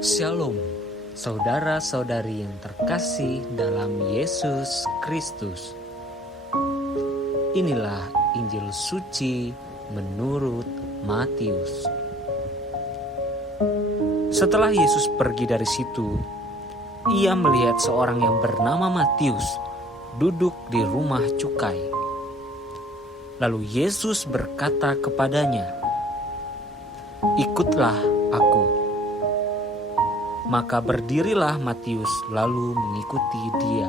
Shalom, saudara-saudari yang terkasih dalam Yesus Kristus. Inilah Injil suci menurut Matius. Setelah Yesus pergi dari situ, ia melihat seorang yang bernama Matius duduk di rumah cukai. Lalu Yesus berkata kepadanya, "Ikutlah aku." Maka berdirilah Matius lalu mengikuti dia.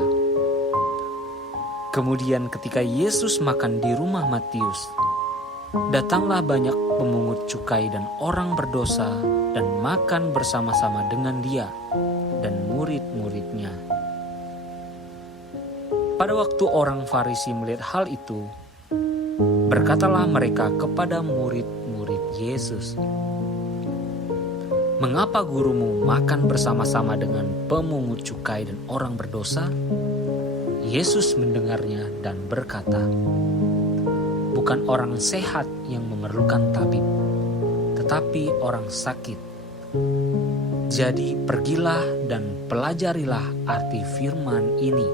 Kemudian ketika Yesus makan di rumah Matius, datanglah banyak pemungut cukai dan orang berdosa dan makan bersama-sama dengan dia dan murid-muridnya. Pada waktu orang Farisi melihat hal itu, berkatalah mereka kepada murid-murid Yesus, "Mengapa gurumu makan bersama-sama dengan pemungut cukai dan orang berdosa?" Yesus mendengarnya dan berkata, "Bukan orang sehat yang memerlukan tabib, tetapi orang sakit. Jadi pergilah dan pelajarilah arti firman ini.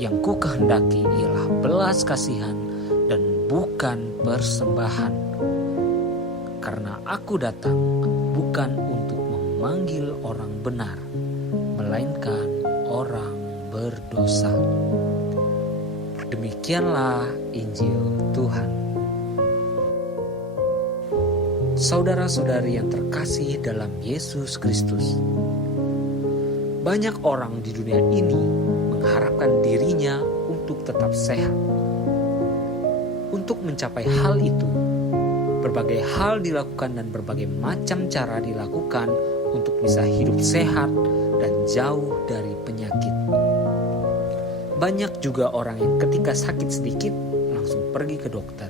Yang ku kehendaki ialah belas kasihan dan bukan persembahan. Karena aku datang bukan untuk memanggil orang benar, melainkan orang berdosa." Demikianlah Injil Tuhan. Saudara-saudari yang terkasih dalam Yesus Kristus, banyak orang di dunia ini mengharapkan dirinya untuk tetap sehat. Untuk mencapai hal itu, berbagai hal dilakukan dan berbagai macam cara dilakukan untuk bisa hidup sehat dan jauh dari penyakit. Banyak juga orang yang ketika sakit sedikit langsung pergi ke dokter,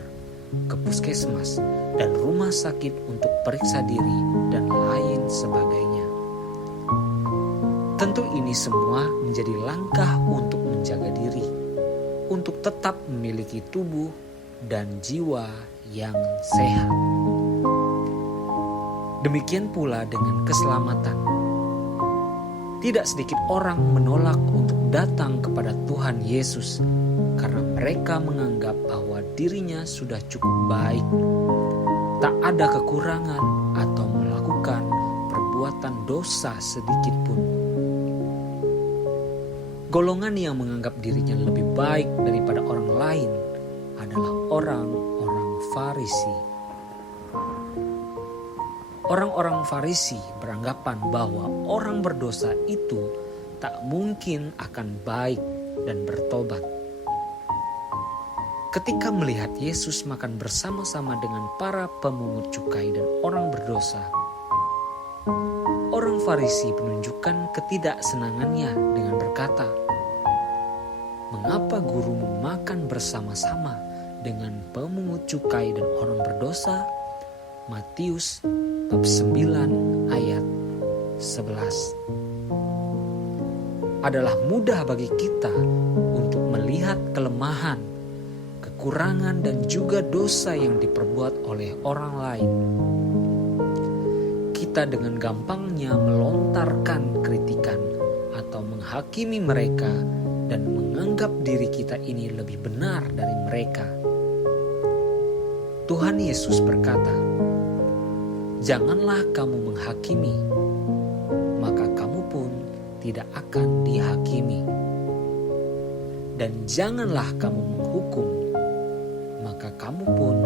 ke puskesmas, dan rumah sakit untuk periksa diri dan lain sebagainya. Tentu ini semua menjadi langkah untuk menjaga diri, untuk tetap memiliki tubuh dan jiwa yang sehat. Demikian pula dengan keselamatan. Tidak sedikit orang menolak untuk datang kepada Tuhan Yesus karena mereka menganggap bahwa dirinya sudah cukup baik, tak ada kekurangan atau melakukan perbuatan dosa sedikit pun. Golongan yang menganggap dirinya lebih baik daripada orang lain adalah orang-orang Farisi. Orang-orang Farisi beranggapan bahwa orang berdosa itu tak mungkin akan baik dan bertobat. Ketika melihat Yesus makan bersama-sama dengan para pemungut cukai dan orang berdosa, orang Farisi menunjukkan ketidaksenangannya dengan berkata, "Mengapa gurumu makan bersama-sama dengan pemungut cukai dan orang berdosa?" Matius bab 9 ayat 11. Adalah mudah bagi kita untuk melihat kelemahan, kekurangan dan juga dosa yang diperbuat oleh orang lain. Kita dengan gampangnya melontarkan kritikan atau menghakimi mereka dan menganggap diri kita ini lebih benar dari mereka. Tuhan Yesus berkata, "Janganlah kamu menghakimi, maka kamu pun tidak akan dihakimi. Dan janganlah kamu menghukum, maka kamu pun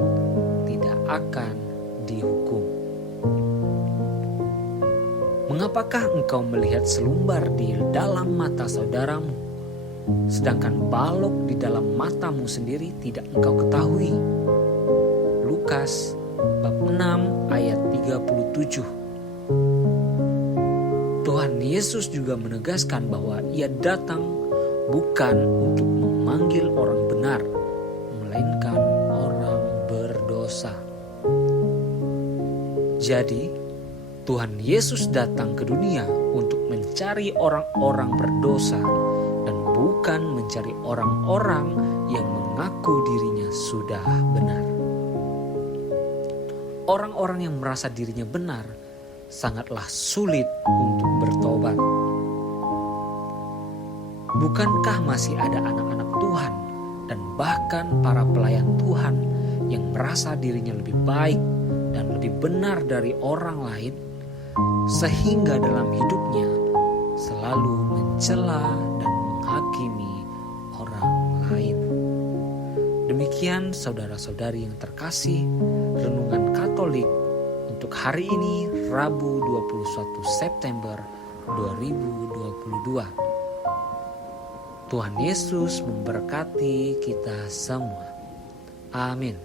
tidak akan dihukum." Mengapakah engkau melihat selumbar di dalam mata saudaramu, sedangkan balok di dalam matamu sendiri tidak engkau ketahui? Lukas bab 6 ayat 37. Tuhan Yesus juga menegaskan bahwa ia datang bukan untuk memanggil orang benar, melainkan orang berdosa. Jadi, Tuhan Yesus datang ke dunia untuk mencari orang-orang berdosa dan bukan mencari orang-orang yang mengaku dirinya sudah benar. Orang-orang yang merasa dirinya benar sangatlah sulit untuk bertobat. Bukankah masih ada anak-anak Tuhan dan bahkan para pelayan Tuhan yang merasa dirinya lebih baik dan lebih benar dari orang lain, sehingga dalam hidupnya selalu mencela dan menghakimi orang lain? Demikian saudara-saudari yang terkasih, Renungan Katolik untuk hari ini Rabu 21 September 2022. Tuhan Yesus memberkati kita semua. Amin.